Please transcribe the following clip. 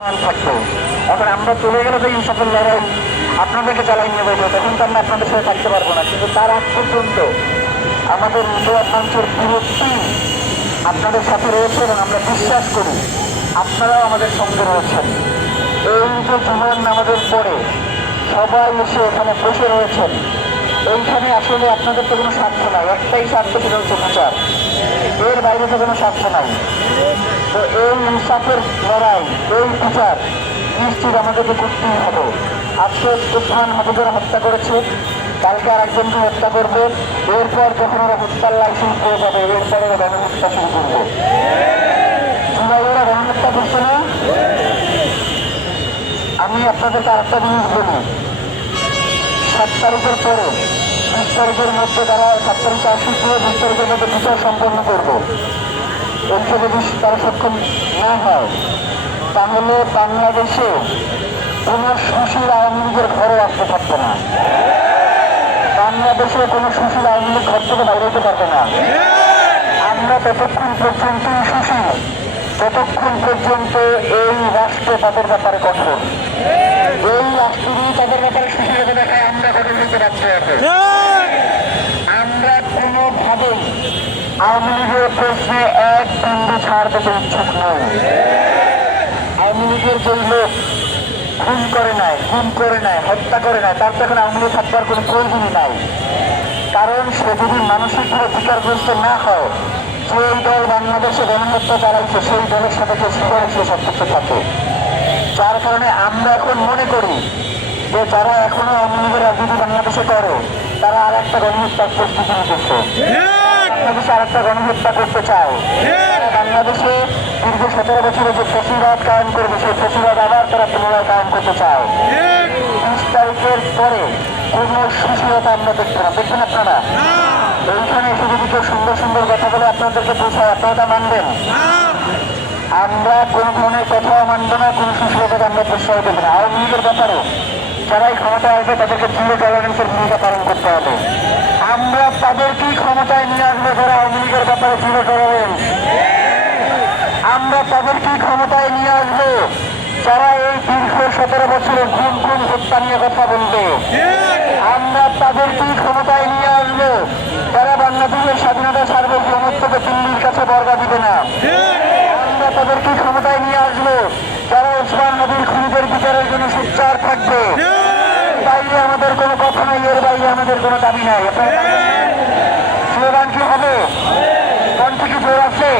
থাকতো। এখন আমরা চলে গেলে তো ইনসাফের লড়াই আপনাদেরকে চালাই নিয়ে বলবো, তখন তো আমরা আপনাদের সাথে থাকতে পারবো না। কিন্তু তার আগ পর্যন্ত আমাদের মিডিয়া মঞ্চের পুরো টিম আপনাদের সাথে রয়েছে এবং আমরা বিশ্বাস করি আপনারাও আমাদের সঙ্গে রয়েছেন। এই যে জুমার নামাজের পরে সবাই এসে এখানে বসে রয়েছেন, এইখানে আসলে আপনাদের তো কোনো স্বার্থ নাই, একটাই স্বার্থ ছিল হচ্ছে প্রচার, এর বাইরে তো কোনো স্বার্থ নাই। তো এই ইনসাফের লড়াই, এই বিচার নিশ্চিত আমাদেরকে করতেই হবে। আজকে উসমান হাফিজের হত্যা করেছে, কালকে আরেকজনকে হত্যা করবে, এরপর যখন ওরা হত্যার লাইসেন্স পেয়ে যাবে এরপরে ওরা গণহত্যা শুরু করবে। ওরা গণহত্যা করছে না। আমি আপনাদেরকে আরেকটা জিনিস বলি, 7 তারিখের পরে 20 তারিখের মধ্যে তারা 7 তারিখ আসি দিয়ে 20 তারিখের মধ্যে বিচার সম্পন্ন করবো। এতে যদি তারা সক্ষম না হয় তাহলে বাংলাদেশে কোনো সুশীল আওয়ামী লীগের ঘরে আসতে পারবে না। বাংলাদেশে কোনো সুশীল আওয়ামী লীগ ঘর থেকে বাইরে হতে পারবে না। আমরা ততক্ষণ পর্যন্ত সুশীল, ততক্ষণ পর্যন্ত এই রাষ্ট্র তাদের ব্যাপারে কঠোর, এই রাষ্ট্রই তাদের ব্যাপারে সুশীলতা দেখায় আমরা কঠোর হতে বাধ্য হবে। আমরা কোনোভাবেই আওয়ামী লীগের প্রশ্নে এক বিন্দু ছাড় পেতে ইচ্ছুক নয়। আওয়ামী লীগের যে লোক খুন করে নাই, হত্যা করে নাই, তার তো এখন আওয়ামী লীগ থাকবার কোনো প্রয়োজনই নাই। কারণ সে যদি মানসিকভাবে বিচারগ্রস্ত না হয়, যে দল বাংলাদেশে গণহত্যা চালাইছে সেই দলের সাথে সে সম্পৃক্ত থাকে। যার কারণে আমরা এখন মনে করি যে যারা এখনো আওয়ামী লীগের রাজনীতি বাংলাদেশে করে তারা আর একটা গণহত্যার প্রস্তুতি নিতেছে, বাংলাদেশে আর একটা গণহত্যা করতে চায়। বাংলাদেশে দীর্ঘ 17 বছরে যে ফ্যাসিবাদ কায়েম করবে সেই ফ্যাসিবাদ আবার তারা পুনরায় কায়েম করতে চায়। 20 তারিখের পরে কোন সুশীলতা আমরা দেখবেন আপনারা। এইখানে এসে যদি কেউ সুন্দর সুন্দর কথা বলে আপনাদেরকে বোঝায়, আপনারা তা মানবেন? আমরা কোন ধরনের কথাও মানবো না, কোন সুশীলতাকে আমরা প্রশ্রয় দেবো না। আওয়ামী লীগের ব্যাপারে যারাই ক্ষমতায় আসবে তাদেরকে জিরো টলারেন্সের ভূমিকা পালন করতে হবে। আমরা তাদেরকেই ক্ষমতায় নিয়ে আসবো যারা আওয়ামী লীগের ব্যাপারে জিরো টলারেন্স। আমরা তাদেরকেই ক্ষমতায় নিয়ে আসবো যারা এই দীর্ঘ 17 বছরের গুম হত্যা নিয়ে কথা বলবে। আমরা তাদেরকেই ক্ষমতায় নিয়ে আসবো যারা বাংলাদেশের স্বাধীনতা সার্বভৌমত্বকে দিল্লির কাছে বর্গা দিবে না। আমরা তাদেরকেই ক্ষমতায় নিয়ে আসবো যারা ওসমান নবীর খুনিদের বিচারের জন্য সোচ্চার থাকবে। বাইরে আমাদের কোনো কথা নাই, এর বাইরে আমাদের কোনো দাবি নাই। স্লোগান কি হবে? কোন থেকে জোর আছে?